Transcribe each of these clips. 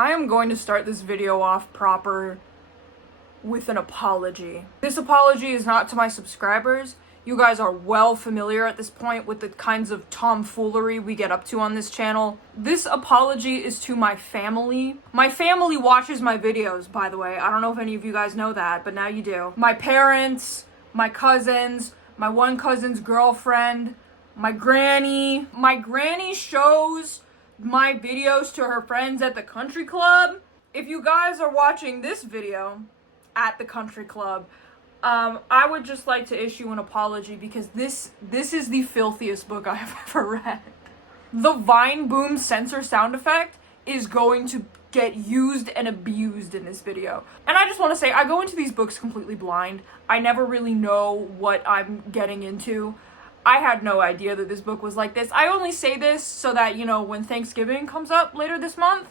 I am going to start this video off proper with an apology. This apology is not to my subscribers. You guys are well familiar at this point with the kinds of tomfoolery we get up to on this channel. This apology is to my family. My family watches my videos, by the way. I don't know if any of you guys know that, but now you do. My parents, my cousins, my one cousin's girlfriend, my granny. My granny shows my videos to her friends at the country club. If you guys are watching this video at the country club, I would just like to issue an apology because this is the filthiest book I have ever read. The Vine Boom censor sound effect is going to get used and abused in this video. And I just want to say, I go into these books completely blind. I never really know what I'm getting into. I had no idea that this book was like this. I only say this so that, you know, when Thanksgiving comes up later this month,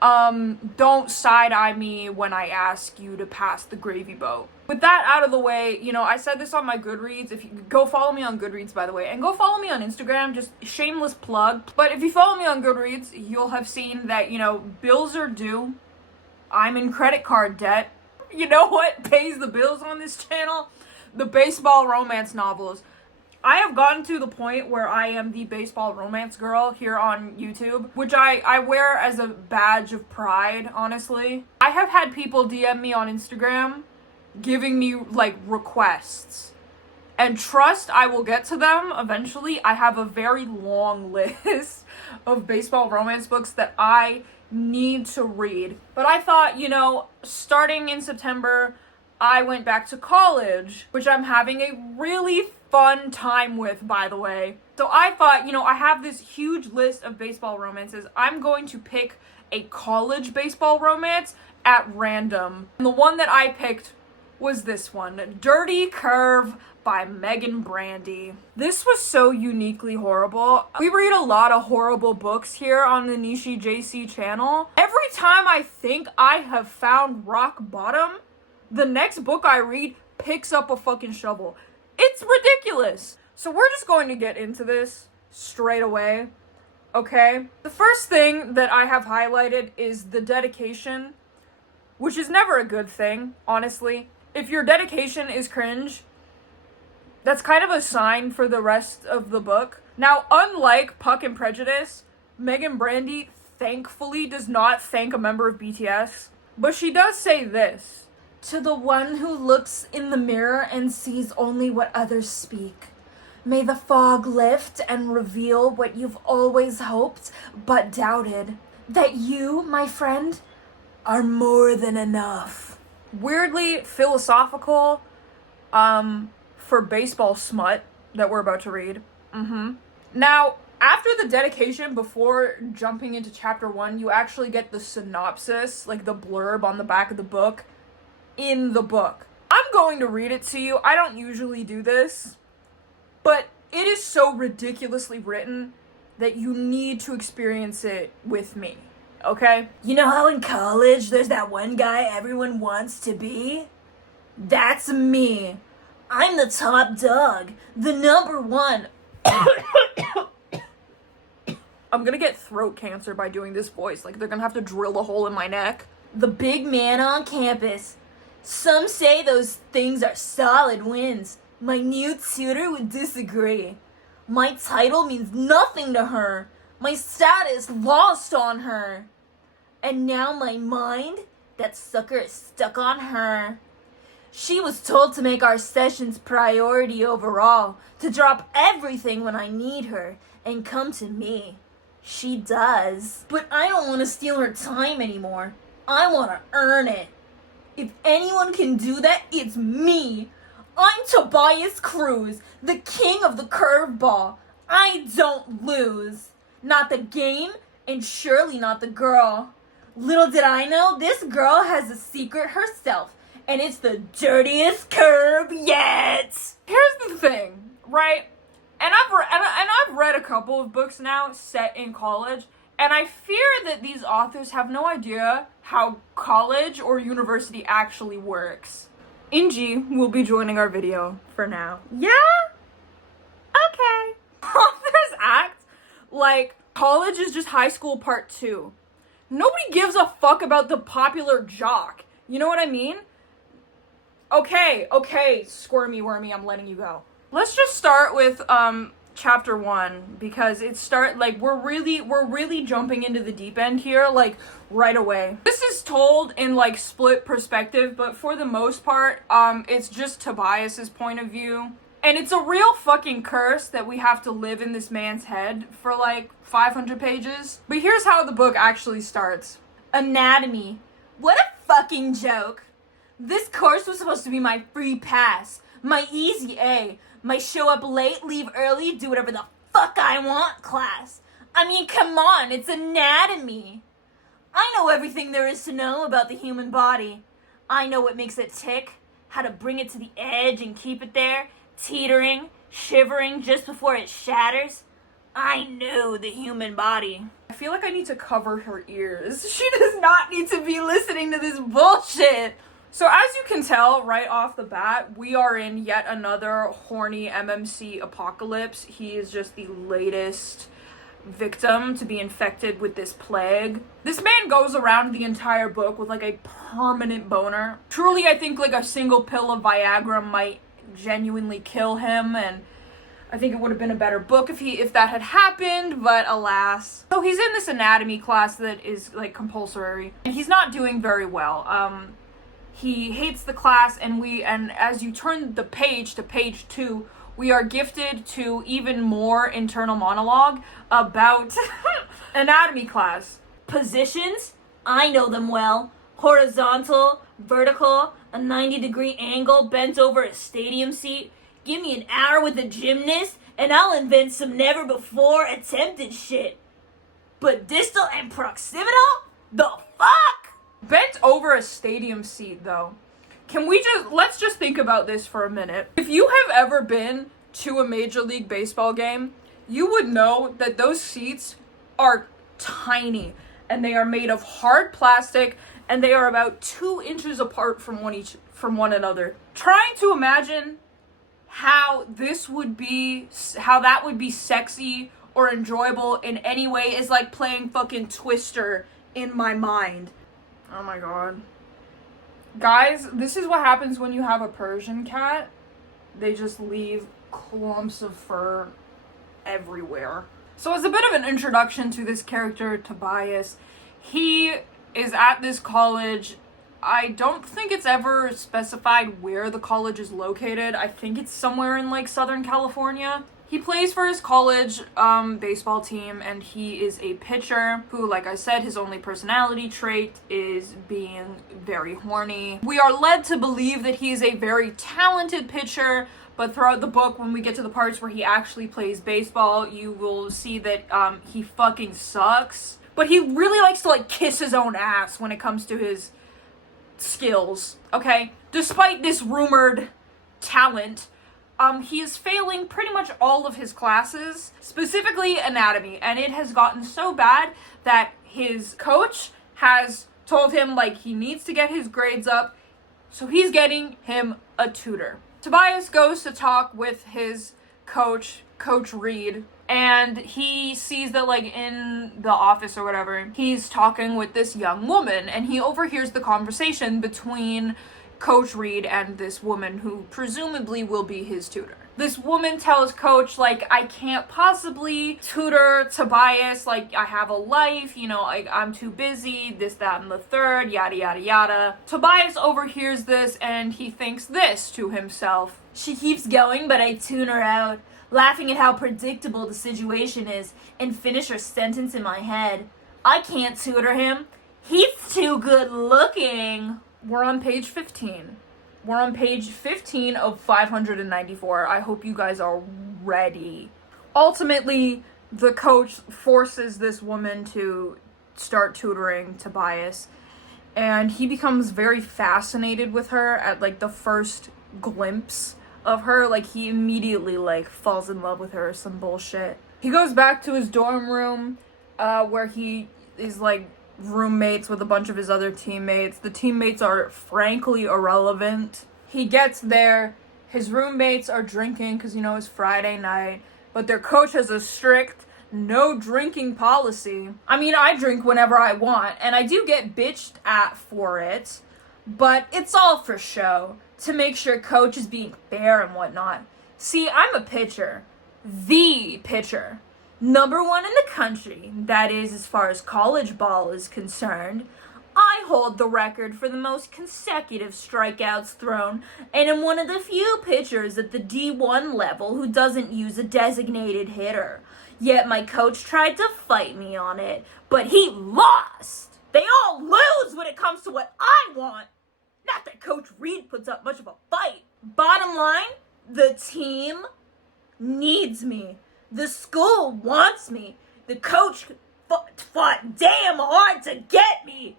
don't side-eye me when I ask you to pass the gravy boat. With that out of the way, you know, I said this on my Goodreads. If you go follow me on Goodreads, by the way, and go follow me on Instagram, just shameless plug. But if you follow me on Goodreads, you'll have seen that, you know, bills are due. I'm in credit card debt. You know what pays the bills on this channel? The baseball romance novels. I have gotten to the point where I am the baseball romance girl here on YouTube, which I wear as a badge of pride, honestly. I have had people DM me on Instagram giving me, like, requests. And trust, I will get to them eventually. I have a very long list of baseball romance books that I need to read. But I thought, you know, starting in September, I went back to college, which I'm having a really fun time with, by the way. So I thought, you know, I have this huge list of baseball romances. I'm going to pick a college baseball romance at random. And the one that I picked was this one, Dirty Curve by Meagan Brandy. This was so uniquely horrible. We read a lot of horrible books here on the nichiejc channel. Every time I think I have found rock bottom, the next book I read picks up a fucking shovel. It's ridiculous. So we're just going to get into this straight away, okay? The first thing that I have highlighted is the dedication, which is never a good thing, honestly. If your dedication is cringe, that's kind of a sign for the rest of the book. Now, unlike Puck and Prejudice, Meagan Brandy thankfully does not thank a member of BTS, but she does say this. To the one who looks in the mirror and sees only what others speak, may the fog lift and reveal what you've always hoped but doubted, that you, my friend, are more than enough. Weirdly philosophical, for baseball smut that we're about to read. Now, after the dedication, before jumping into chapter 1, you actually get the synopsis, like the blurb on the back of the book, in the book. I'm going to read it to you. I don't usually do this, but it is so ridiculously written that you need to experience it with me, okay? You know how in college there's that one guy everyone wants to be? That's me. I'm the top dog, the number one. I'm gonna get throat cancer by doing this voice. Like, they're gonna have to drill a hole in my neck. The big man on campus. Some say those things are solid wins. My new tutor would disagree. My title means nothing to her. My status lost on her. And now my mind, that sucker is stuck on her. She was told to make our sessions priority overall, to drop everything when I need her, and come to me. She does. But I don't want to steal her time anymore. I want to earn it. If anyone can do that, it's me. I'm Tobias Cruz, the king of the curveball. I don't lose. Not the game, and surely not the girl. Little did I know, this girl has a secret herself, and it's the dirtiest curve yet. Here's the thing, right? And I've read a couple of books now set in college, and I fear that these authors have no idea how college or university actually works. Inji will be joining our video for now. Yeah? Okay. Authors act like college is just high school part 2. Nobody gives a fuck about the popular jock. You know what I mean? Okay, squirmy wormy, I'm letting you go. Let's just start with chapter 1, because we're really jumping into the deep end here, like, right away. This is told in, like, split perspective, but for the most part, it's just Tobias's point of view. And it's a real fucking curse that we have to live in this man's head for, like, 500 pages. But here's how the book actually starts. Anatomy. What a fucking joke. This course was supposed to be my free pass, my easy A, my show up late, leave early, do whatever the fuck I want class. I mean, come on, it's anatomy. I know everything there is to know about the human body. I know what makes it tick, how to bring it to the edge and keep it there, teetering, shivering just before it shatters. I know the human body. I feel like I need to cover her ears. She does not need to be listening to this bullshit. So as you can tell right off the bat, we are in yet another horny MMC apocalypse. He is just the latest victim to be infected with this plague. This man goes around the entire book with like a permanent boner. Truly, I think like a single pill of Viagra might genuinely kill him, and I think it would have been a better book if that had happened, but alas. So he's in this anatomy class that is like compulsory, and he's not doing very well. He hates the class, and as you turn the page to page 2, we are gifted to even more internal monologue about anatomy class. Positions? I know them well. Horizontal, vertical, a 90-degree angle bent over a stadium seat. Give me an hour with a gymnast, and I'll invent some never-before attempted shit. But distal and proximal? The fuck? Bent over a stadium seat, though. Let's just think about this for a minute. If you have ever been to a Major League Baseball game, you would know that those seats are tiny, and they are made of hard plastic, and they are about 2 inches apart from one another. Trying to imagine how that would be sexy or enjoyable in any way is like playing fucking Twister in my mind. Oh my god. Guys, this is what happens when you have a Persian cat. They just leave clumps of fur everywhere. So as a bit of an introduction to this character, Tobias, he is at this college. I don't think it's ever specified where the college is located. I think it's somewhere in like Southern California. He plays for his college baseball team, and he is a pitcher who, like I said, his only personality trait is being very horny. We are led to believe that he is a very talented pitcher, but throughout the book, when we get to the parts where he actually plays baseball, you will see that he fucking sucks. But he really likes to like kiss his own ass when it comes to his skills, okay? Despite this rumored talent, he is failing pretty much all of his classes, specifically anatomy, and it has gotten so bad that his coach has told him, like, he needs to get his grades up, so he's getting him a tutor. Tobias goes to talk with his coach, Coach Reed, and he sees that, like, in the office or whatever, he's talking with this young woman, and he overhears the conversation between Coach Reed and this woman who presumably will be his tutor. This woman tells Coach, like, I can't possibly tutor Tobias, like, I have a life, you know, I'm too busy, this, that, and the third, yada, yada, yada. Tobias overhears this, and he thinks this to himself. She keeps going, but I tune her out, laughing at how predictable the situation is, and finish her sentence in my head. I can't tutor him. He's too good looking. We're on page 15. We're on page 15 of 594. I hope you guys are ready. Ultimately, the coach forces this woman to start tutoring Tobias, and he becomes very fascinated with her at, like, the first glimpse of her. Like, he immediately, like, falls in love with her or some bullshit. He goes back to his dorm room, where he is, like, roommates with a bunch of his other teammates. The teammates are frankly irrelevant. He gets there, his roommates are drinking because, you know, it's Friday night, but their coach has a strict no drinking policy. I mean, I drink whenever I want, and I do get bitched at for it, but it's all for show, to make sure coach is being fair and whatnot. See, I'm a pitcher. The pitcher. Number 1 in the country, that is, as far as college ball is concerned. I hold the record for the most consecutive strikeouts thrown, and am one of the few pitchers at the D1 level who doesn't use a designated hitter. Yet my coach tried to fight me on it, but he lost! They all lose when it comes to what I want! Not that Coach Reed puts up much of a fight. Bottom line, the team needs me. The school wants me. The coach fought damn hard to get me.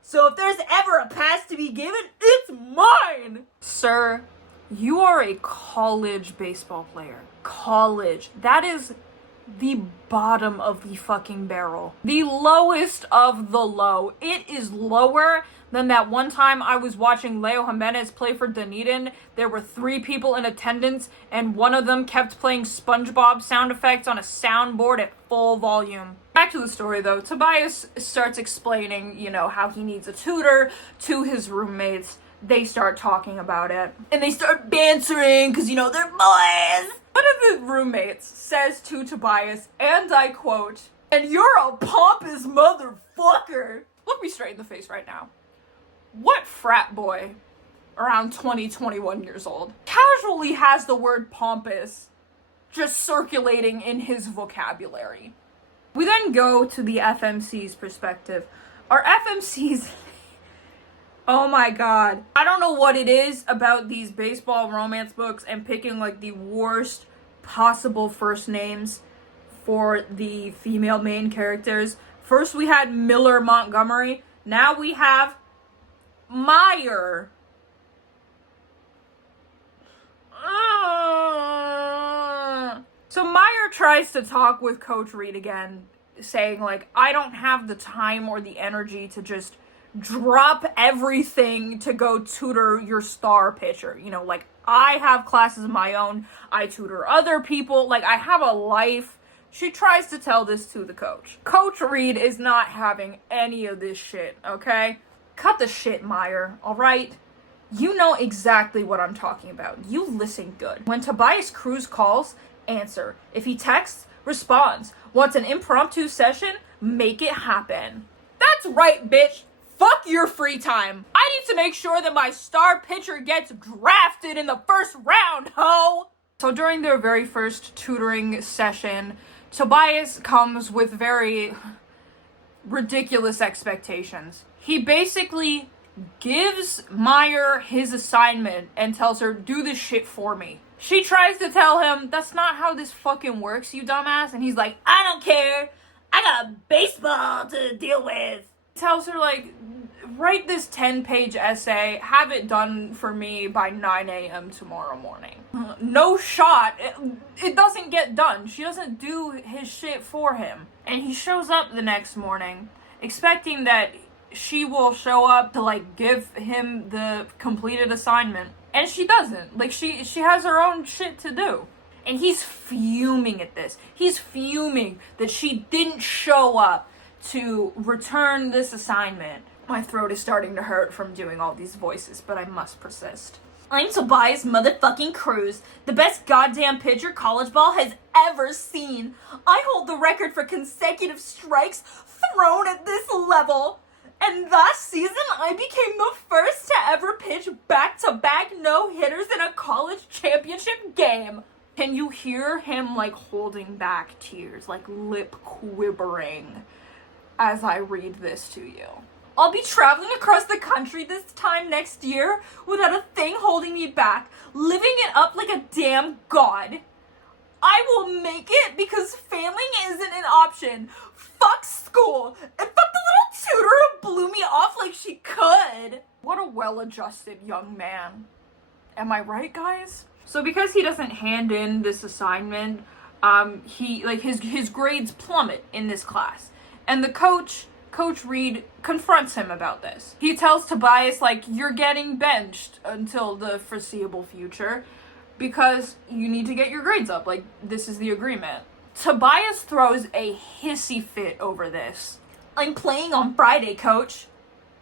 So if there's ever a pass to be given, it's mine! Sir, you are a college baseball player. College. That is the bottom of the fucking barrel. The lowest of the low. It is lower than that one time I was watching Leo Jimenez play for Dunedin. There were 3 people in attendance, and one of them kept playing SpongeBob sound effects on a soundboard at full volume. Back to the story though, Tobias starts explaining, how he needs a tutor to his roommates. They start talking about it, and they start bantering, because, they're boys. One of the roommates says to Tobias, and I quote, "And you're a pompous motherfucker." Look me straight in the face right now. What frat boy around 20, 21 years old casually has the word pompous just circulating in his vocabulary? We then go to the FMC's perspective. Our FMC's, oh my god. I don't know what it is about these baseball romance books and picking the worst possible first names for the female main characters. First we had Miller Montgomery. Now we have Meyer. So Meyer tries to talk with Coach Reed again, saying I don't have the time or the energy to just drop everything to go tutor your star pitcher. I have classes of my own. I tutor other people. I have a life. She tries to tell this to the coach. Coach Reed is not having any of this shit, okay? Cut the shit, Meyer, alright? You know exactly what I'm talking about. You listen good. When Tobias Cruz calls, answer. If he texts, responds. Wants an impromptu session? Make it happen. That's right, bitch. Fuck your free time. I need to make sure that my star pitcher gets drafted in the first round, ho! So during their very first tutoring session, Tobias comes with very ridiculous expectations. He basically gives Meyer his assignment and tells her, do this shit for me. She tries to tell him, that's not how this fucking works, you dumbass. And he's like, I don't care. I got baseball to deal with. Tells her, write this 10-page essay, have it done for me by 9 a.m. tomorrow morning. No shot. It doesn't get done. She doesn't do his shit for him. And he shows up the next morning, expecting that she will show up to, give him the completed assignment. And she doesn't. She has her own shit to do. And he's fuming at this. He's fuming that she didn't show up to return this assignment. My throat is starting to hurt from doing all these voices, but I must persist. I'm Tobias motherfucking Cruz, the best goddamn pitcher college ball has ever seen. I hold the record for consecutive strikes thrown at this level. And last season, I became the first to ever pitch back-to-back no-hitters in a college championship game. Can you hear him, holding back tears, lip quivering as I read this to you? I'll be traveling across the country this time next year without a thing holding me back, living it up like a damn god. I will make it because failing isn't an option. Fuck school. And fuck the little tutor who blew me off like she could. What a well-adjusted young man. Am I right, guys? So because he doesn't hand in this assignment, his grades plummet in this class. And the Coach Reed confronts him about this. He tells Tobias, you're getting benched until the foreseeable future because you need to get your grades up. This is the agreement. Tobias throws a hissy fit over this. I'm playing on Friday, coach.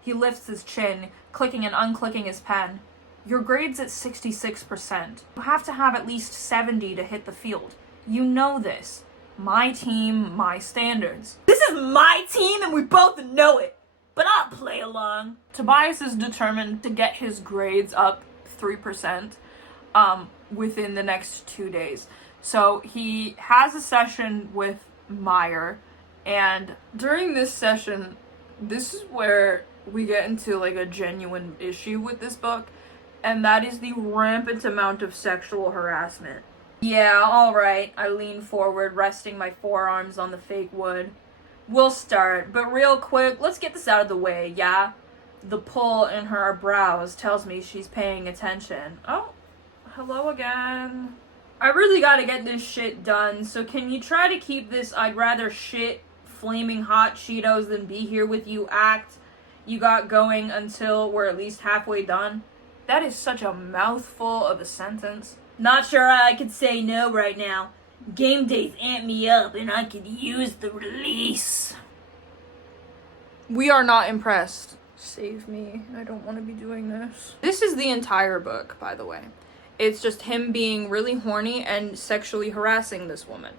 He lifts his chin, clicking and unclicking his pen. Your grade's at 66%. You have to have at least 70 to hit the field. You know this. My team, my standards. This is my team and we both know it. But I'll play along. Tobias is determined to get his grades up 3% within the next 2 days. So he has a session with Meyer, and during this session, this is where we get into like a genuine issue with this book, and that is the rampant amount of sexual harassment. Yeah, alright, I lean forward, resting my forearms on the fake wood. We'll start, but real quick, let's get this out of the way, yeah? The pull in her brows tells me she's paying attention. Oh, hello again. I really gotta get this shit done, so can you try to keep this I'd rather shit flaming hot Cheetos than be here with you act you got going until we're at least halfway done? That is such a mouthful of a sentence. Not sure I could say no right now. Game days amp me up and I could use the release. We are not impressed. Save me. I don't want to be doing this. This is the entire book, by the way. It's just him being really horny and sexually harassing this woman.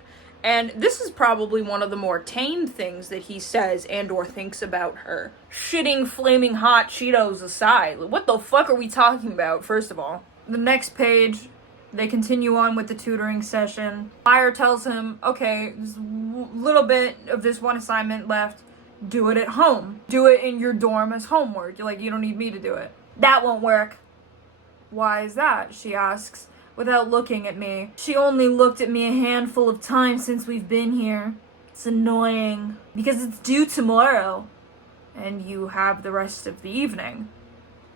And this is probably one of the more tame things that he says and or thinks about her. Shitting flaming hot Cheetos aside, what the fuck are we talking about, first of all? The next page, they continue on with the tutoring session. Meyer tells him, okay, there's a little bit of this one assignment left. Do it at home. Do it in your dorm as homework. You don't need me to do it. That won't work. Why is that? She asks, without looking at me. She only looked at me a handful of times since we've been here. It's annoying. Because it's due tomorrow. And you have the rest of the evening.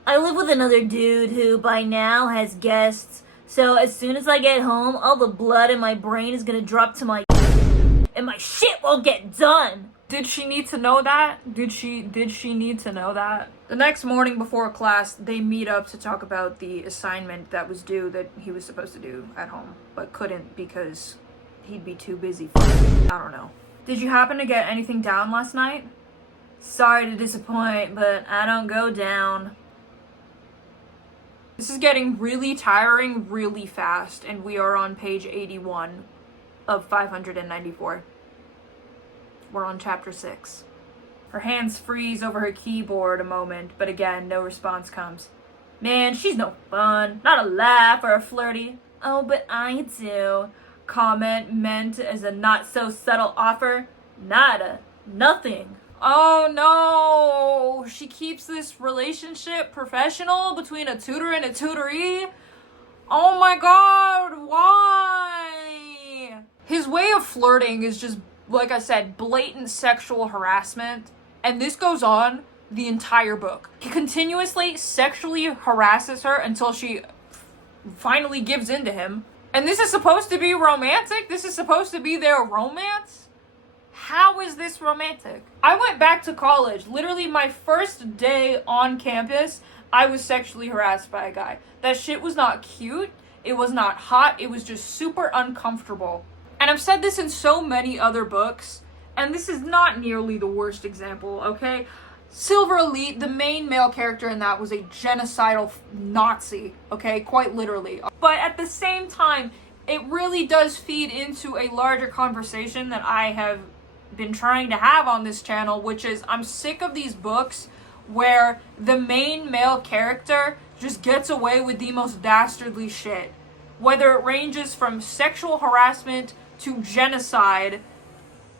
I live with another dude who, by now, has guests. So as soon as I get home, all the blood in my brain is gonna drop to my and my shit won't get done. Did she need to know that? Did she need to know that? The next morning before class, they meet up to talk about the assignment that was due that he was supposed to do at home, but couldn't because he'd be too busy for it. I don't know. Did you happen to get anything down last night? Sorry to disappoint, but I don't go down. This is getting really tiring really fast, and we are on page 81 of 594. We're on chapter 6. Her hands freeze over her keyboard a moment, but again, no response comes. Man, she's no fun. Not a laugh or a flirty. Oh, but I do. Comment meant as a not-so-subtle offer. Nada. Nothing. Oh no! She keeps this relationship professional between a tutor and a tutoree? Oh my god, why? His way of flirting is just, like I said, blatant sexual harassment. And this goes on the entire book. He continuously sexually harasses her until she finally gives in to him. And this is supposed to be romantic? This is supposed to be their romance? How is this romantic? I went back to college. Literally my first day on campus, I was sexually harassed by a guy. That shit was not cute. It was not hot. It was just super uncomfortable. And I've said this in so many other books, and this is not nearly the worst example, okay? Silver Elite, the main male character in that was a genocidal Nazi, okay? Quite literally. But at the same time, it really does feed into a larger conversation that I have been trying to have on this channel, which is I'm sick of these books where the main male character just gets away with the most dastardly shit. Whether it ranges from sexual harassment to genocide,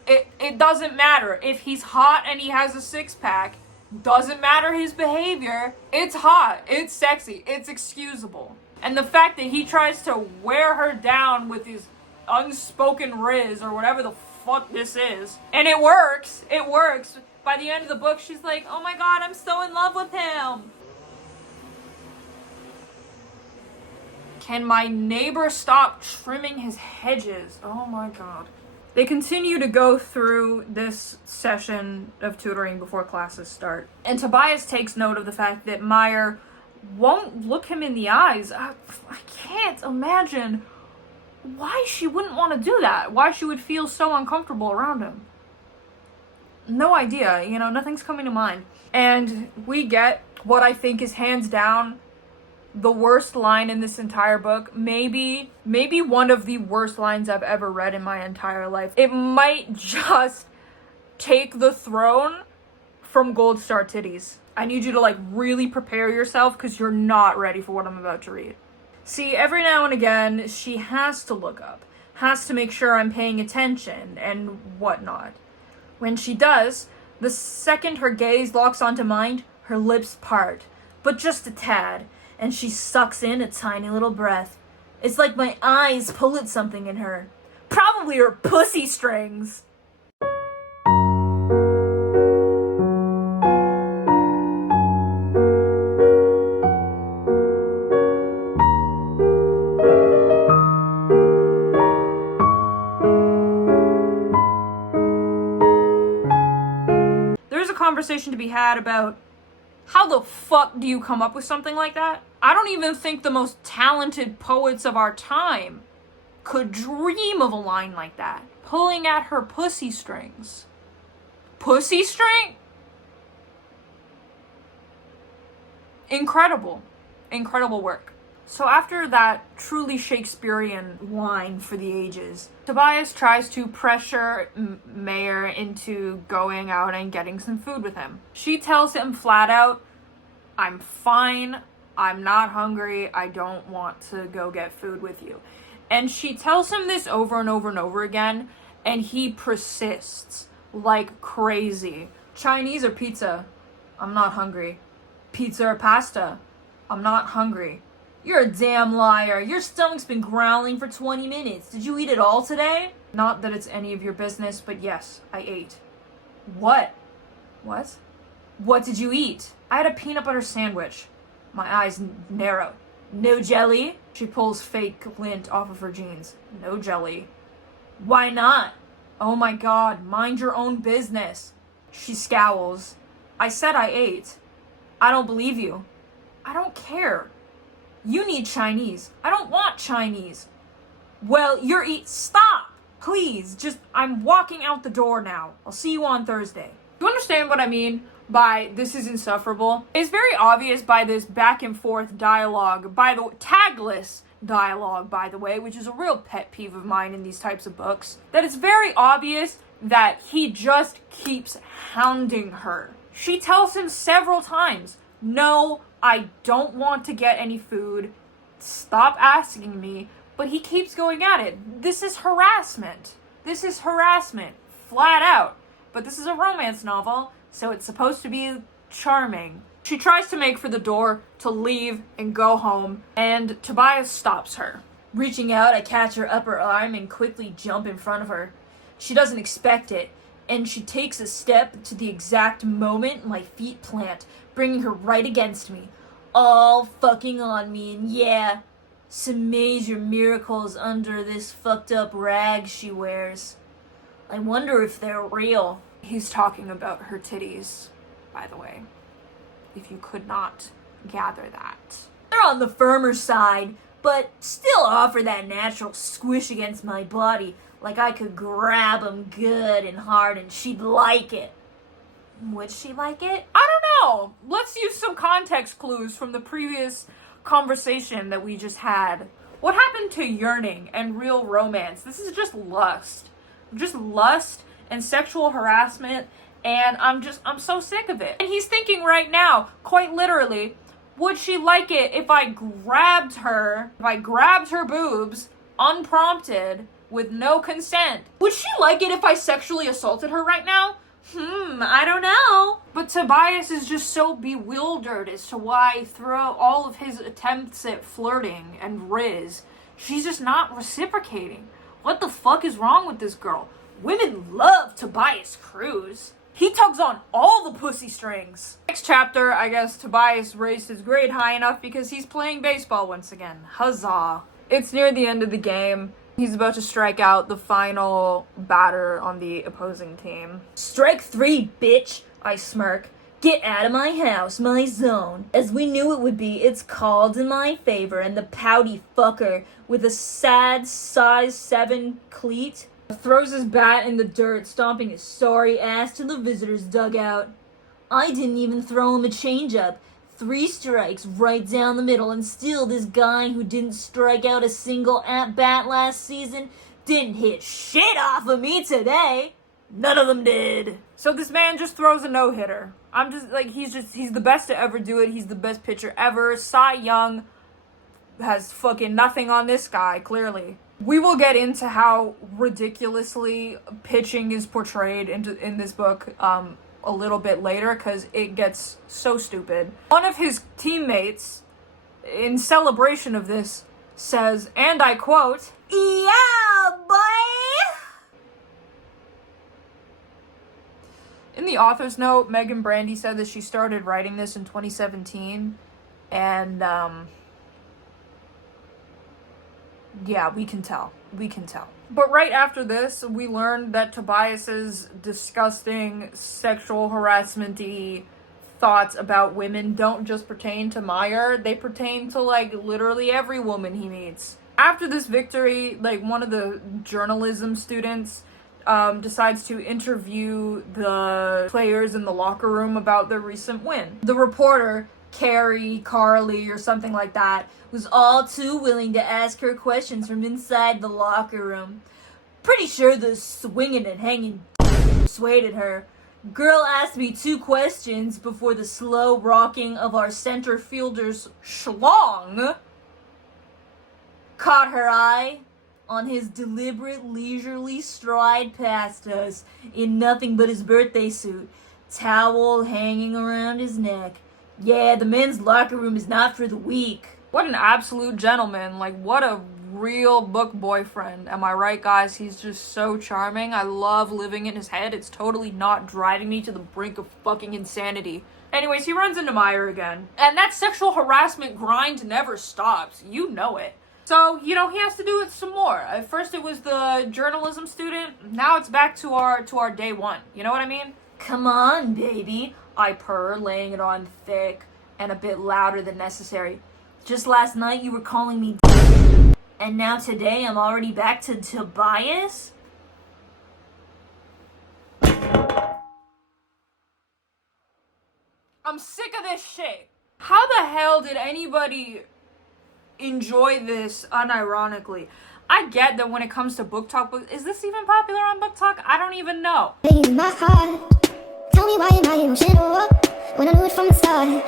it doesn't matter. If he's hot and he has a six-pack, doesn't matter his behavior, it's hot, it's sexy, it's excusable. And the fact that he tries to wear her down with his unspoken riz or whatever the fuck this is, and it works. By the end of the book, she's like, oh my god, I'm so in love with him. Can my neighbor stop trimming his hedges? Oh my god. They continue to go through this session of tutoring before classes start. And Tobias takes note of the fact that Meyer won't look him in the eyes. I can't imagine why she wouldn't want to do that. Why she would feel so uncomfortable around him. No idea, nothing's coming to mind. And we get what I think is hands down the worst line in this entire book. Maybe one of the worst lines I've ever read in my entire life. It might just take the throne from Gold Star Titties. I need you to really prepare yourself because you're not ready for what I'm about to read. See, every now and again, she has to look up, has to make sure I'm paying attention and whatnot. When she does, the second her gaze locks onto mine, her lips part, but just a tad, and she sucks in a tiny little breath. It's like my eyes pull at something in her. Probably her pussy strings. Conversation to be had about how the fuck do you come up with something like that? I don't even think the most talented poets of our time could dream of a line like that. Pulling at her pussy strings. Pussy string? Incredible. Incredible work. So after that truly Shakespearean line for the ages, Tobias tries to pressure Mayor into going out and getting some food with him. She tells him flat out, I'm fine, I'm not hungry, I don't want to go get food with you. And she tells him this over and over and over again, and he persists like crazy. Chinese or pizza? I'm not hungry. Pizza or pasta? I'm not hungry. You're a damn liar. Your stomach's been growling for 20 minutes. Did you eat it all today? Not that it's any of your business, but yes, I ate. What? What? What did you eat? I had a peanut butter sandwich. My eyes narrow. No jelly? She pulls fake lint off of her jeans. No jelly. Why not? Oh my god, mind your own business. She scowls. I said I ate. I don't believe you. I don't care. You need Chinese. I don't want Chinese. Well, stop! Please, I'm walking out the door now. I'll see you on Thursday. You understand what I mean by this is insufferable? It's very obvious by this back and forth dialogue, by the tagless dialogue, by the way, which is a real pet peeve of mine in these types of books, that it's very obvious that he just keeps hounding her. She tells him several times, no, I don't want to get any food. Stop asking me. But he keeps going at it. This is harassment. This is harassment. Flat out. But this is a romance novel, so it's supposed to be charming. She tries to make for the door to leave and go home, and Tobias stops her. Reaching out, I catch her upper arm and quickly jump in front of her. She doesn't expect it, and she takes a step to the exact moment my feet plant, bringing her right against me, all fucking on me, and yeah, some major miracles under this fucked up rag she wears. I wonder if they're real. He's talking about her titties, by the way, if you could not gather that. They're on the firmer side, but still offer that natural squish against my body, like I could grab them good and hard and she'd like it. Would she like it? I don't know. Let's use some context clues from the previous conversation that we just had. What happened to yearning and real romance? This is just lust. Just lust and sexual harassment, and I'm so sick of it. And he's thinking right now, quite literally, would she like it if I grabbed her boobs, unprompted, with no consent? Would she like it if I sexually assaulted her right now? I don't know. But Tobias is just so bewildered as to why, throughout all of his attempts at flirting and riz, she's just not reciprocating. What the fuck is wrong with this girl? Women love Tobias Cruz. He tugs on all the pussy strings. Next chapter, I guess Tobias raised his grade high enough because he's playing baseball once again. Huzzah. It's near the end of the game. He's about to strike out the final batter on the opposing team. Strike 3, bitch, I smirk. Get out of my house, my zone. As we knew it would be, it's called in my favor, and the pouty fucker with a sad size 7 cleat throws his bat in the dirt, stomping his sorry ass to the visitor's dugout. I didn't even throw him a changeup. 3 strikes right down the middle, and still this guy who didn't strike out a single at-bat last season didn't hit shit off of me today. None of them did. So this man just throws a no-hitter. I'm just like, he's the best to ever do it. He's the best pitcher ever. Cy Young has fucking nothing on this guy, clearly. We will get into how ridiculously pitching is portrayed in this book a little bit later, because it gets so stupid. One of his teammates, in celebration of this, says, and I quote, "Yeah, boy!" In the author's note, Meagan Brandy said that she started writing this in 2017, and, yeah, we can tell. But right after this, we learned that Tobias's disgusting sexual harassment-y thoughts about women don't just pertain to Meyer, they pertain to, like, literally every woman he meets. After this victory, like, one of the journalism students decides to interview the players in the locker room about their recent win. The reporter, Carly, or something like that, was all too willing to ask her questions from inside the locker room. Pretty sure the swinging and hanging persuaded her. Girl asked me 2 questions before the slow rocking of our center fielder's schlong caught her eye on his deliberate, leisurely stride past us in nothing but his birthday suit, towel hanging around his neck. Yeah, the men's locker room is not for the weak. What an absolute gentleman. Like, what a real book boyfriend. Am I right, guys? He's just so charming. I love living in his head. It's totally not driving me to the brink of fucking insanity. Anyways, he runs into Meyer again. And that sexual harassment grind never stops. You know it. So, he has to do it some more. At first it was the journalism student. Now it's back to our day one. You know what I mean? Come on, baby, I purr, laying it on thick and a bit louder than necessary. Just last night you were calling me and now today I'm already back to Tobias? I'm sick of this shit. How the hell did anybody enjoy this unironically? I get that when it comes to book talk, but is this even popular on book talk? I don't even know. In my heart, tell me why am I emotional when I knew it from the start.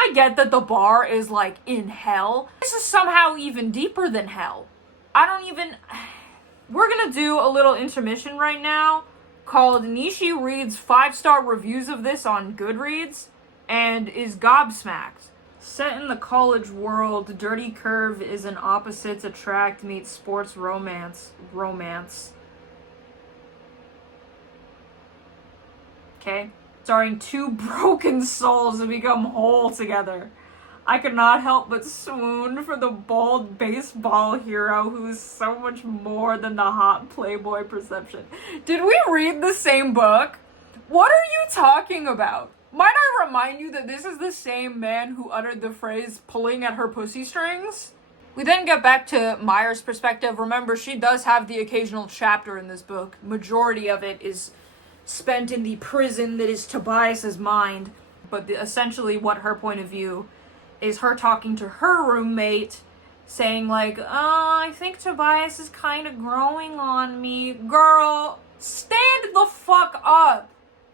I get that the bar is like in hell. This is somehow even deeper than hell. We're gonna do a little intermission right now called Nishi reads 5-star reviews of this on Goodreads and is gobsmacked. Set in the college world, Dirty Curve is an opposites attract meets sports romance. Okay? Starring 2 broken souls to become whole together. I could not help but swoon for the bold baseball hero who is so much more than the hot playboy perception. Did we read the same book? What are you talking about? Might I remind you that this is the same man who uttered the phrase pulling at her pussy strings? We then get back to Meyer's perspective. Remember, she does have the occasional chapter in this book. Majority of it is spent in the prison that is Tobias's mind. But essentially what her point of view is her talking to her roommate, saying like, I think Tobias is kind of growing on me. Girl, stand the fuck up.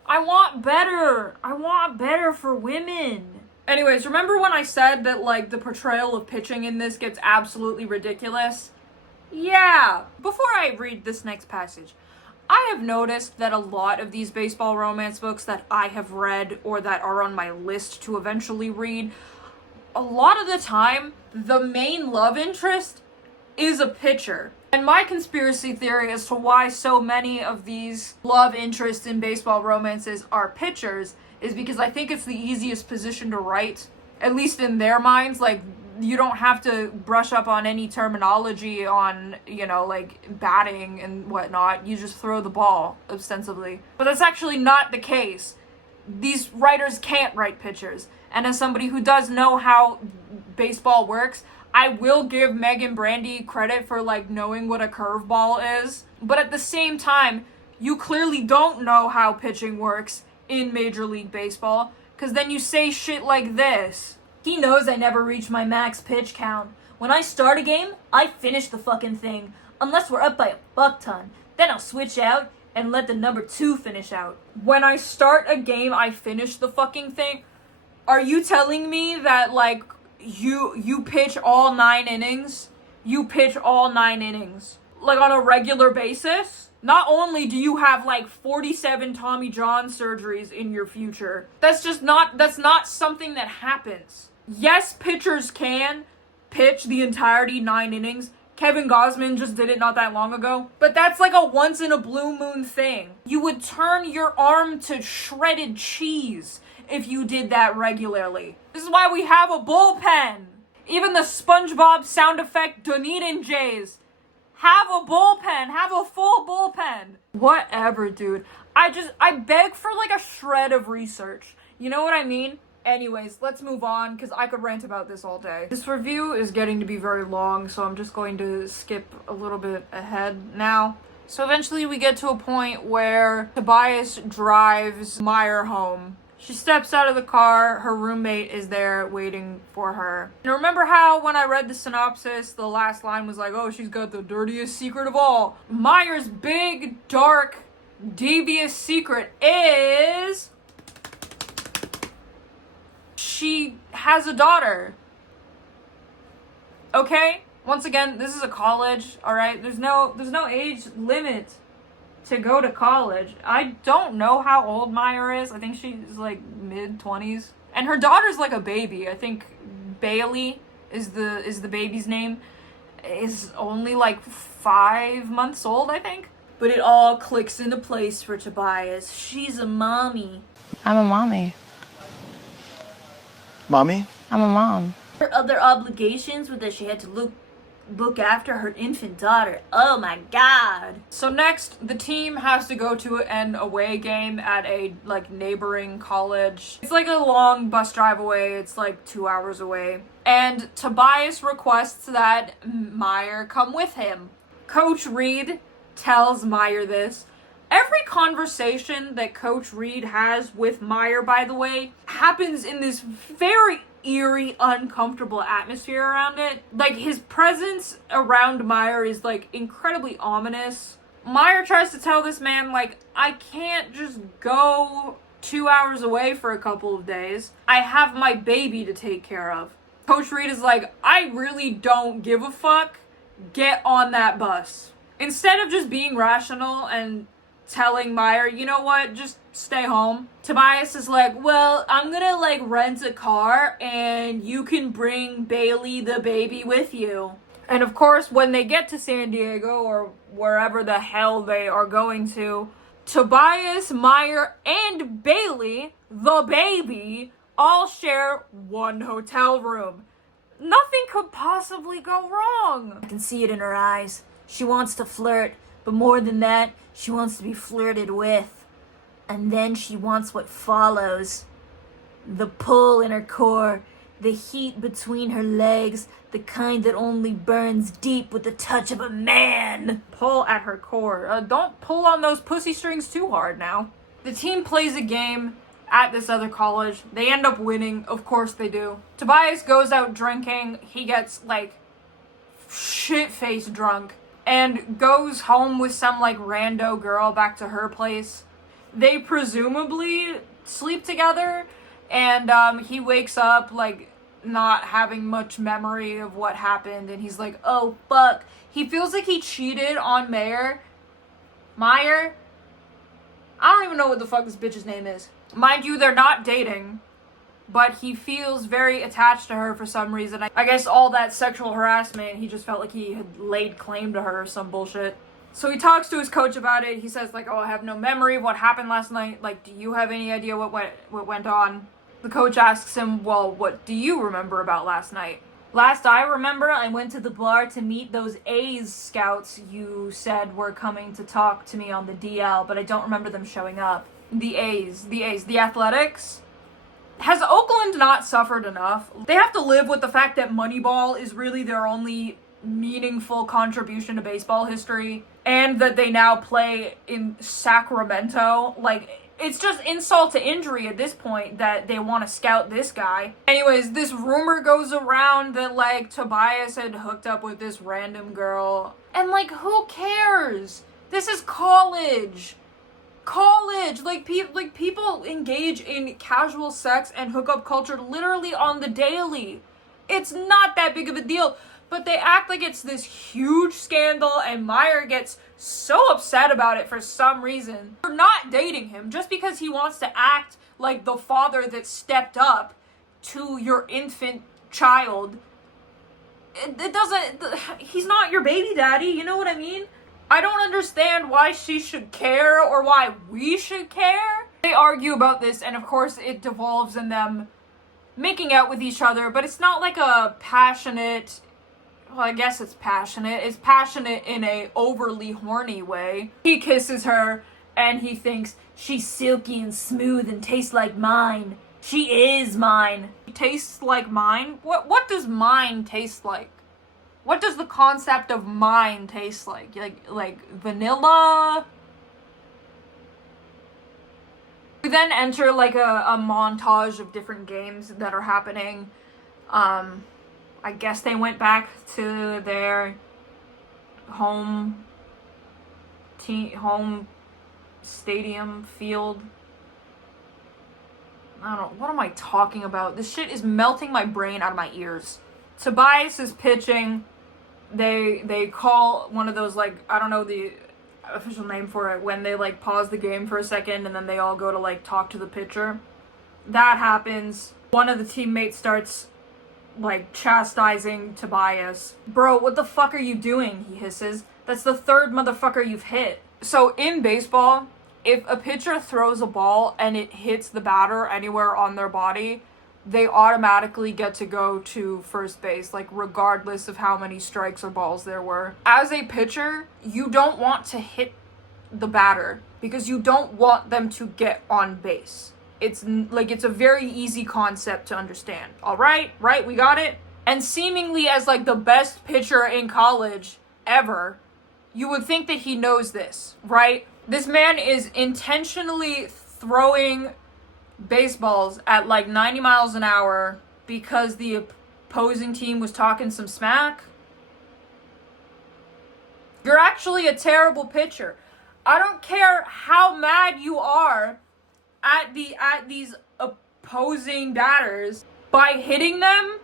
I want better for women. Anyways, remember when I said that, like, the portrayal of pitching in this gets absolutely ridiculous? Yeah. Before I read this next passage, I have noticed that a lot of these baseball romance books that I have read or that are on my list to eventually read, a lot of the time, the main love interest is a pitcher. And my conspiracy theory as to why so many of these love interests in baseball romances are pitchers is because I think it's the easiest position to write, at least in their minds. Like, you don't have to brush up on any terminology on, you know, like batting and whatnot. You just throw the ball, ostensibly. But that's actually not the case. These writers can't write pitchers. And as somebody who does know how baseball works, I will give Meagan Brandy credit for, like, knowing what a curveball is. But at the same time, you clearly don't know how pitching works in Major League Baseball, because then you say shit like this. He knows I never reach my max pitch count. When I start a game, I finish the fucking thing. Unless we're up by a fuck ton. Then I'll switch out and let the number 2 finish out. When I start a game, I finish the fucking thing? Are you telling me that, like, you pitch all 9 innings? You pitch all 9 innings. Like, on a regular basis? Not only do you have, like, 47 Tommy John surgeries in your future, that's not something that happens. Yes, pitchers can pitch the entirety 9 innings. Kevin Gausman just did it not that long ago. But that's like a once in a blue moon thing. You would turn your arm to shredded cheese if you did that regularly. This is why we have a bullpen. Even the SpongeBob sound effect Dunedin Jays have a bullpen. Have a full bullpen. Whatever, dude. I beg for, like, a shred of research. You know what I mean? Anyways, let's move on, because I could rant about this all day. This review is getting to be very long, so I'm just going to skip a little bit ahead now. So eventually we get to a point where Tobias drives Meyer home. She steps out of the car, her roommate is there waiting for her. And remember how when I read the synopsis, the last line was like, oh, she's got the dirtiest secret of all. Meyer's big, dark, devious secret is she has a daughter. Okay? Once again, this is a college, alright? There's no age limit to go to college. I don't know how old Meyer is. I think she's like mid-20s. And her daughter's like a baby. I think Bailey is the baby's name. Is only like 5 months old, I think. But it all clicks into place for Tobias. She's a mommy. I'm a mommy. Mommy? I'm a mom. Her other obligations were that she had to look after her infant daughter. Oh my god. So next, the team has to go to an away game at a, like, neighboring college. It's like a long bus drive away. It's like 2 hours away. And Tobias requests that Meyer come with him. Coach Reed tells Meyer this. Every conversation that Coach Reed has with Meyer, by the way, happens in this very eerie, uncomfortable atmosphere around it. Like, his presence around Meyer is, like, incredibly ominous. Meyer tries to tell this man, like, I can't just go 2 hours away for a couple of days. I have my baby to take care of. Coach Reed is like, I really don't give a fuck. Get on that bus. Instead of just being rational and telling Meyer, you know what, just stay home, Tobias is like, well, I'm gonna, like, rent a car and you can bring Bailey the baby with you. And of course, when they get to San Diego or wherever the hell they are going to, Tobias, Meyer, and Bailey, the baby, all share one hotel room. Nothing could possibly go wrong. I can see it in her eyes. She wants to flirt, but more than that, she wants to be flirted with. And then she wants what follows. The pull in her core, the heat between her legs, the kind that only burns deep with the touch of a man. Pull at her core. Don't pull on those pussy strings too hard now. The team plays a game at this other college. They end up winning. Of course they do. Tobias goes out drinking. He gets, like, shit-faced drunk. And goes home with some, like, rando girl back to her place. They presumably sleep together. And he wakes up, like, not having much memory of what happened. And he's like, oh, fuck. He feels like he cheated on Meyer. I don't even know what the fuck this bitch's name is. Mind you, they're not dating. But he feels very attached to her for some reason. I guess all that sexual harassment, he just felt like he had laid claim to her or some bullshit. So he talks to his coach about it. He says, like, oh, I have no memory of what happened last night. Like, do you have any idea what went on? The coach asks him, well, what do you remember about last night? Last I remember, I went to the bar to meet those A's scouts you said were coming to talk to me on the DL, but I don't remember them showing up. The Athletics. Has Oakland not suffered enough? They have to live with the fact that Moneyball is really their only meaningful contribution to baseball history, and that they now play in Sacramento. Like, it's just insult to injury at this point that they want to scout this guy. Anyways, this rumor goes around that, like, Tobias had hooked up with this random girl. And, like, who cares? This is college. Like people engage in casual sex and hookup culture literally on the daily. It's not that big of a deal. But they act like it's this huge scandal, and Meyer gets so upset about it for some reason. You're not dating him just because he wants to act like the father that stepped up to your infant child. It doesn't... He's not your baby daddy, you know what I mean? I don't understand why she should care or why we should care. They argue about this, and of course it devolves in them making out with each other, but it's not like a passionate... Well, I guess it's passionate. It's passionate in a overly horny way. He kisses her, and he thinks she's silky and smooth and tastes like mine. She is mine. Tastes like mine? What does mine taste like? What does the concept of mine taste like? Like vanilla? We then enter like a montage of different games that are happening. I guess they went back to their home stadium field. I don't know. What am I talking about? This shit is melting my brain out of my ears. Tobias is pitching. They call one of those, like, I don't know the official name for it, when they like pause the game for a second and then they all go to like talk to the pitcher. That happens. One of the teammates starts like chastising Tobias. Bro, what the fuck are you doing? He hisses. That's the third motherfucker you've hit. So in baseball, if a pitcher throws a ball and it hits the batter anywhere on their body, they automatically get to go to first base, like regardless of how many strikes or balls there were. As a pitcher, you don't want to hit the batter because you don't want them to get on base. It's a very easy concept to understand. All right, we got it? And seemingly as like the best pitcher in college ever, you would think that he knows this, right? This man is intentionally throwing baseballs at like 90 miles an hour because the opposing team was talking some smack. You're actually a terrible pitcher. I don't care how mad you are at these opposing batters. By hitting them,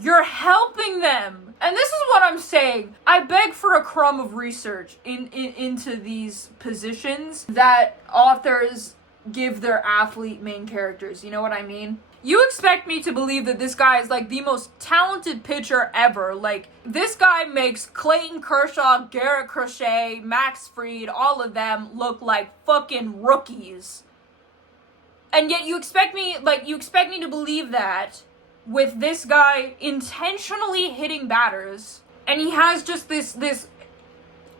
you're helping them. And this is what I'm saying. I beg for a crumb of research into these positions that authors give their athlete main characters. You know what I mean? You expect me to believe that this guy is like the most talented pitcher ever. Like, this guy makes Clayton Kershaw, Garrett Crochet, Max Fried, all of them look like fucking rookies. And yet you expect me to believe that with this guy intentionally hitting batters, and he has just this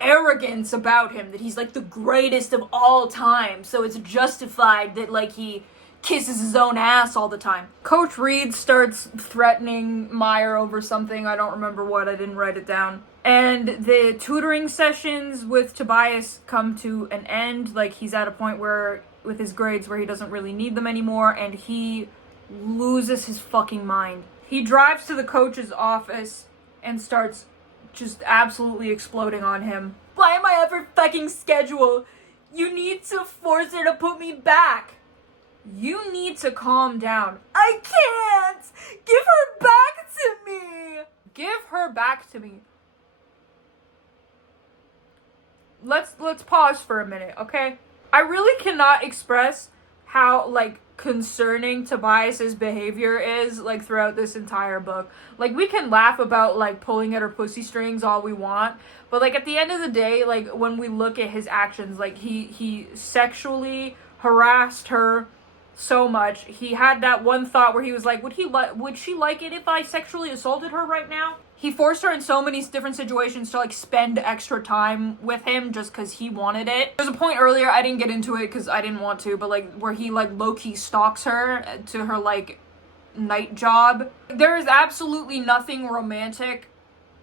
arrogance about him that he's like the greatest of all time, so it's justified that like he kisses his own ass all the time. Coach Reed starts threatening Meyer over something. I don't remember what. I didn't write it down. And the tutoring sessions with Tobias come to an end. Like, he's at a point where with his grades where he doesn't really need them anymore, and he loses his fucking mind. He drives to the coach's office and starts just absolutely exploding on him. Why am I ever fucking schedule? You need to force her to put me back. You need to calm down. I can't! Give her back to me! Give her back to me. Let's pause for a minute, okay? I really cannot express how, like, concerning Tobias's behavior is, like, throughout this entire book. Like, we can laugh about, like, pulling at her pussy strings all we want, but, like, at the end of the day, like, when we look at his actions, like, he sexually harassed her so much. He had that one thought where he was like, would she like it if I sexually assaulted her right now? He forced her in so many different situations to like spend extra time with him just because he wanted it. There's a point earlier, I didn't get into it because I didn't want to, but like where he like low-key stalks her to her like night job. There is absolutely nothing romantic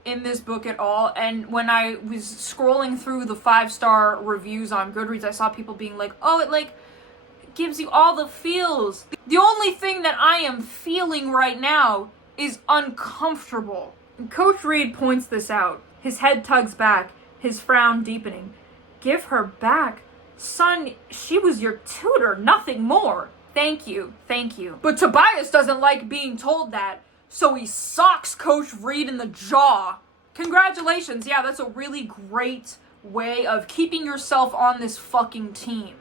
in this book at all, and when I was scrolling through the 5-star reviews on Goodreads, I saw people being like, oh, it like gives you all the feels. The only thing that I am feeling right now is uncomfortable. And Coach Reed points this out. His head tugs back, his frown deepening. Give her back. Son, she was your tutor, nothing more. Thank you, thank you. But Tobias doesn't like being told that, so he socks Coach Reed in the jaw. Congratulations, yeah, that's a really great way of keeping yourself on this fucking team.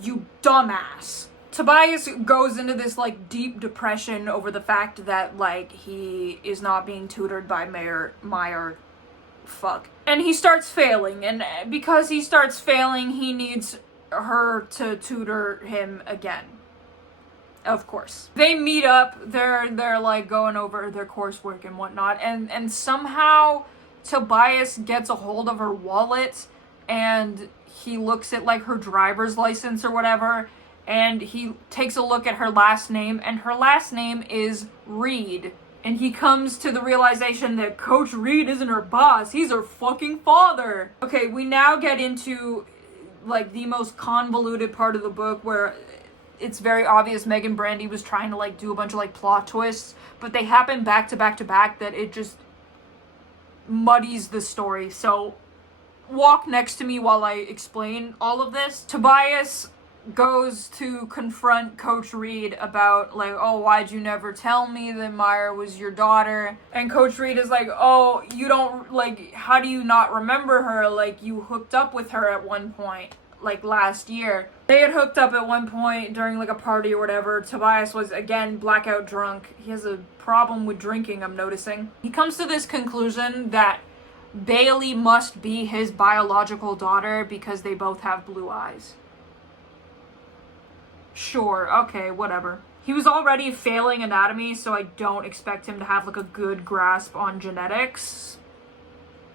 You dumbass. Tobias goes into this like deep depression over the fact that like he is not being tutored by Meyer. Fuck. And he starts failing, and because he starts failing, he needs her to tutor him again. Of course. They meet up, they're like going over their coursework and whatnot, and somehow Tobias gets a hold of her wallet, and he looks at like her driver's license or whatever, and he takes a look at her last name, and her last name is Reed. And he comes to the realization that Coach Reed isn't her boss, he's her fucking father. Okay, we now get into like the most convoluted part of the book where it's very obvious Meagan Brandy was trying to like do a bunch of like plot twists, but they happen back to back to back that it just muddies the story. So walk next to me while I explain all of this. Tobias goes to confront Coach Reed about like, oh, why'd you never tell me that Meyer was your daughter? And Coach Reed is like, oh, you don't, like, how do you not remember her? Like, you hooked up with her at one point, like last year. They had hooked up at one point during like a party or whatever. Tobias was again blackout drunk. He has a problem with drinking, I'm noticing. He comes to this conclusion that Bailey must be his biological daughter because they both have blue eyes. Sure, okay, whatever. He was already failing anatomy, so I don't expect him to have like a good grasp on genetics.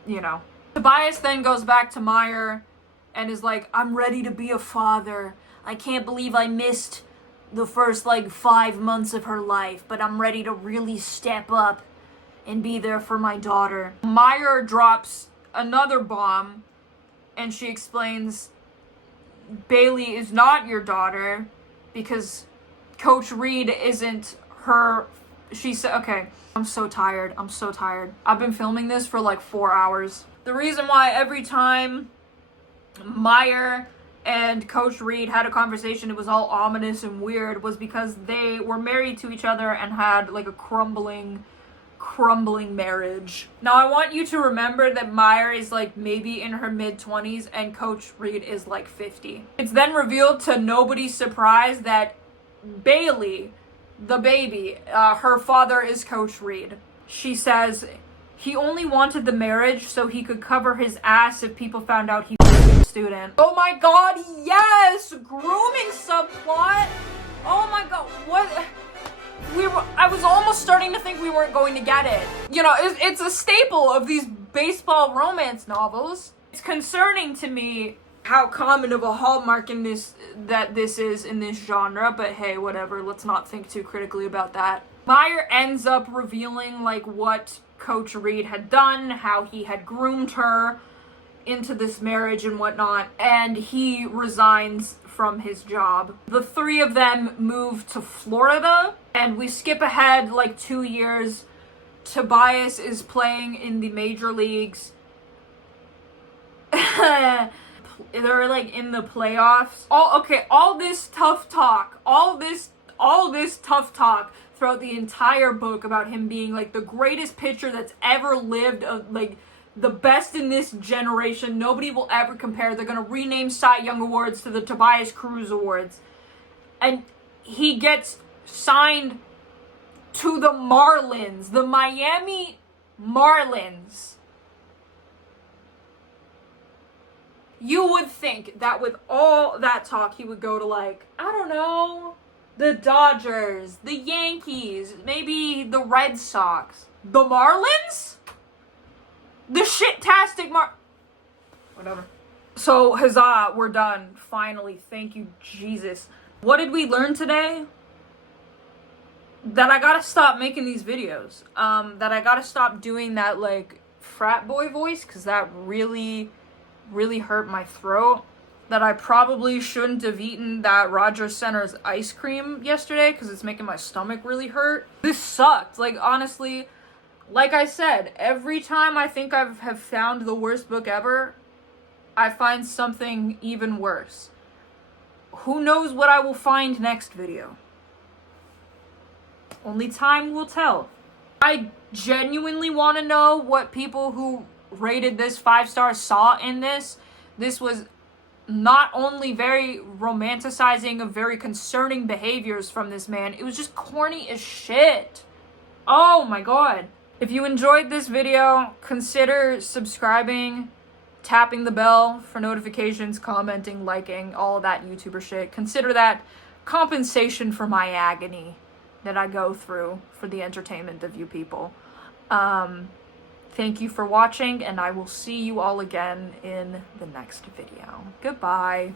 You know. Tobias then goes back to Meyer and is like, I'm ready to be a father. I can't believe I missed the first like 5 months of her life, but I'm ready to really step up and be there for my daughter. Meyer drops another bomb and she explains, Bailey is not your daughter because Coach Reed isn't her. She said, okay, I'm so tired. I've been filming this for like 4 hours. The reason why every time Meyer and Coach Reed had a conversation, it was all ominous and weird, was because they were married to each other and had like a crumbling marriage. Now I want you to remember that Meyer is like maybe in her mid-20s and Coach Reed is like 50. It's then revealed to nobody's surprise that Bailey, the baby, her father is Coach Reed. She says he only wanted the marriage so he could cover his ass if people found out he was a student. Oh my god, yes! Grooming subplot! Oh my god, what? I was almost starting to think we weren't going to get it. You know, it's a staple of these baseball romance novels. It's concerning to me how common of a hallmark in this is in this genre, but hey, whatever, let's not think too critically about that. Meyer ends up revealing like what Coach Reed had done, how he had groomed her into this marriage and whatnot, and he resigns from his job. The three of them move to Florida, and we skip ahead like 2 years. Tobias is playing in the major leagues. They're like in the playoffs. All this tough talk throughout the entire book about him being like the greatest pitcher that's ever lived, like the best in this generation. Nobody will ever compare. They're gonna rename Cy Young Awards to the Tobias Cruz Awards. And he gets signed to the Marlins, the Miami Marlins. You would think that with all that talk, he would go to like, I don't know, the Dodgers, the Yankees, maybe the Red Sox, the Marlins? The shit-tastic whatever. So, huzzah, we're done. Finally, thank you, Jesus. What did we learn today? That I gotta stop making these videos. That I gotta stop doing that, like, frat boy voice, because that really, really hurt my throat. That I probably shouldn't have eaten that Rogers Center's ice cream yesterday, because it's making my stomach really hurt. This sucked. Like, honestly, like I said, every time I think I have found the worst book ever, I find something even worse. Who knows what I will find next video? Only time will tell. I genuinely want to know what people who rated this 5 stars saw in this. This was not only very romanticizing of very concerning behaviors from this man, it was just corny as shit. Oh my god. If you enjoyed this video, consider subscribing, tapping the bell for notifications, commenting, liking, all of that YouTuber shit. Consider that compensation for my agony that I go through for the entertainment of you people. Thank you for watching, and I will see you all again in the next video. Goodbye.